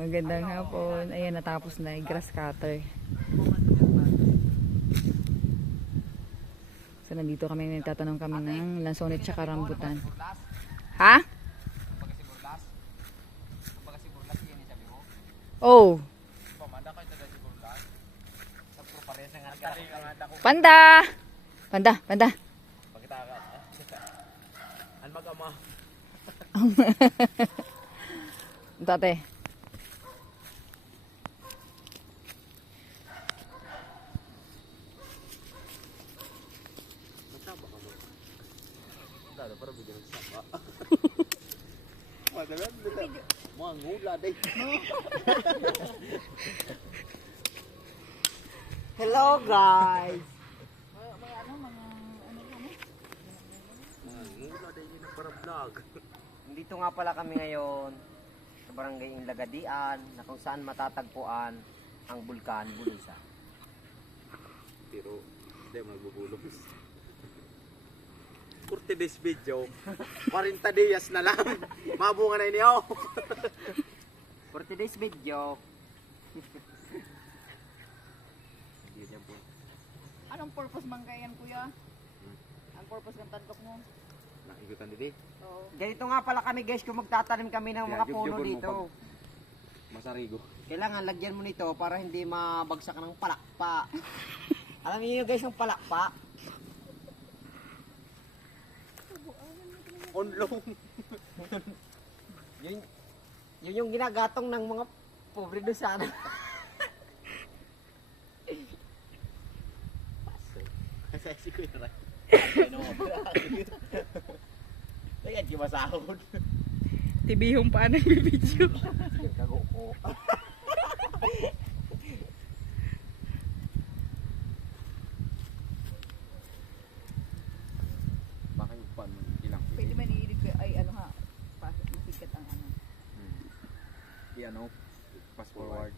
Magandang hapon. Ayan, natapos na yung grass cutter. So, nandito kami, nagtatanong kami ng lansonit tsaka rambutan. Ha? Oh. Panda! Panda, panda. An mag-ama. Tate. Dada para bigyan ng sapa. Madalan dito. Mga ngula day. Hello guys. Mga ngula day yun para vlog. Dito nga pala kami ngayon sa barangay Inlagadian na kung saan matatagpuan ang bulkan Bulusa. Pero hindi magbubulos. 40 days video. 40 days na lang. Mabunga na inyo. 40 days video. Anong purpose man kayan, kuya? Ang purpose ng tandok mo? Nakikutan dito. Oo. Ganito nga pala kami guys kung magtatanim kami ng mga puno dito. Masarigo. Kailangan lagyan mo nito para hindi mabagsak ng palakpa. Alam niyo guys ng palakpa? Onlong. Yun yung ginagatong ng mga pobre doon sana. Sexy ko yun. Lagyan ki masahod. Tibihong pa na yung video. Kago ko. Baka yung pan ilang. Pwede ba niilig ko ay ano ha? Masikat ang ano. I ano? Fast forward.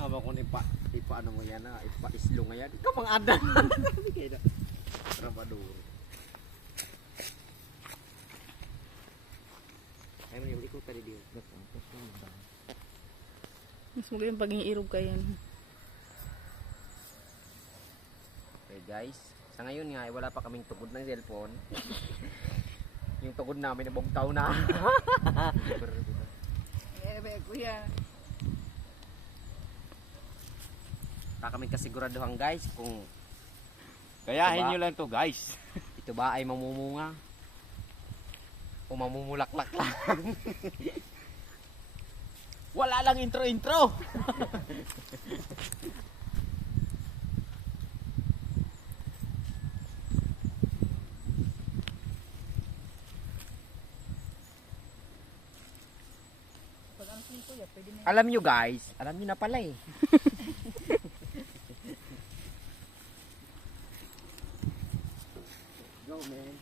Habang kung ipa ano mo yan na, ipa-islo nga yan. Ikaw pang adan. Trabador. Ay mo yung ikot tali dito. Mas magandang paging irog ka yan. Okay guys, sa ngayon nga wala pa kaming tugod ng cellphone. Yung tugod namin nabugtaw na. Kuya. Kami kasiguraduhan guys kung Kayahin Diba? nyo lang to guys. ito ba ay mamumunga o mamumulaklak lang. Wala lang intro. Pag ano si kuya, pwede na. Alam nyo guys, alam nyo na pala eh. Go man.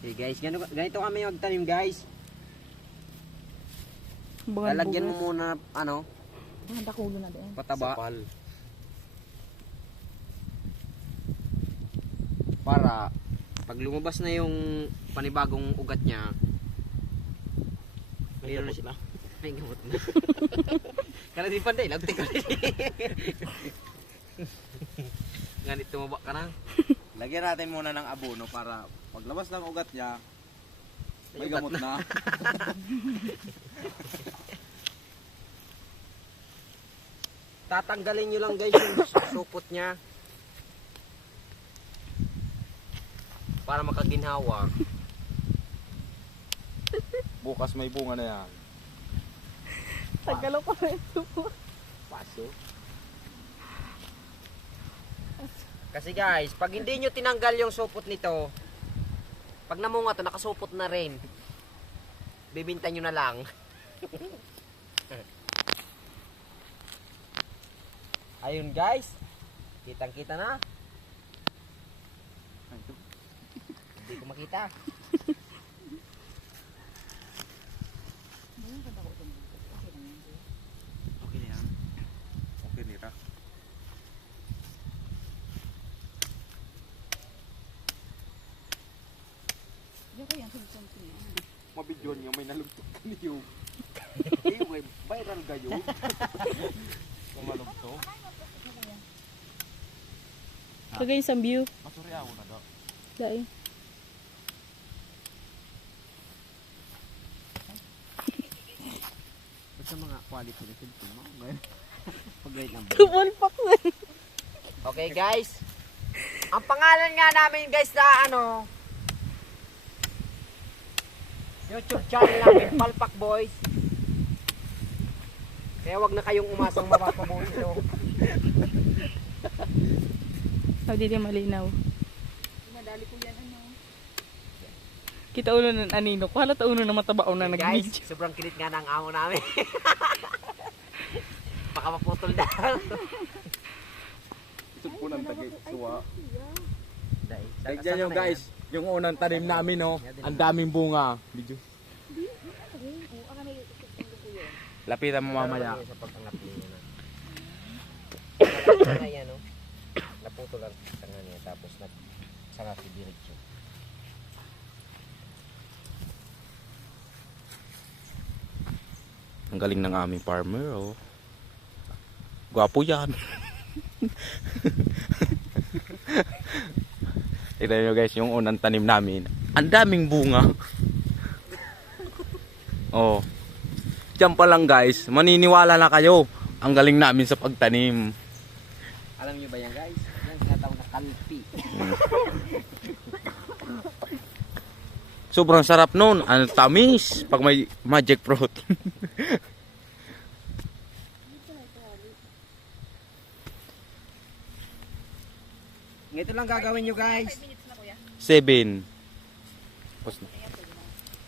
Okay guys, ganito kami magtanim guys. Lalagyan mo muna ano, Handa kulo na din. pataba Sapal. para pag lumabas na yung panibagong ugat niya, May gamot na. may gamot na. Kana di panday, lagti ka rin. Ganit tumaba ka na. Lagyan natin muna ng abono para paglabas ng ugat niya, may May ugat gamot na. Tatanggalin nyo lang guys yung supot niya para makaginhawa. Bukas may bunga na yan. Tagalo pa rin po. Paso. Kasi guys, pag hindi nyo tinanggal yung supot nito, pag namunga to, nakasupot na rin. Bibinta nyo na lang. Ayun guys, kitang kita na. Hindi ko makita. Okay na yan. Okay nira. Mabidyon niyo, may nalugtog ka niyo. Eh, viral kayo. Kumalugtog. Kagay isang view. Masuri ako na daw. Dahil. Basta mga quality na cellphone mo. Pag-rate number. Tumalpak na. Okay guys. Ang pangalan nga namin guys na ano, YouTube channel namin, Palpak Boys. Kaya wag na kayong umasang mapapabuhin ito. Hindi din malinaw. Kita ulo ng anino ko. Halata ulo na matabao na Guys, nag-video. sobrang kilit nga ng amo namin. Baka maputol na. Isip po ng tagay. Suwa. Dahil, Tignan nyo guys, yung unang tanim namin oh, ang daming bunga. Video. Lapitan mo mamaya. Sa pagtanggap niya na. Ayan, no? Naputol ang tanga niya tapos nagsara si diretso. Ang galing ng aming farmer oh. Gwapo yan. Tignan nyo guys, yung unang tanim namin. Ang daming bunga. Oh. Diyan pa lang guys, maniniwala na kayo. Ang galing namin sa pagtanim. Alam niyo ba yan guys? Yan tinatawag na kalpi. Sobrang sarap nun. Ang tamis pag may magic fruit. Ito lang gagawin nyo guys. 7. Tapos na.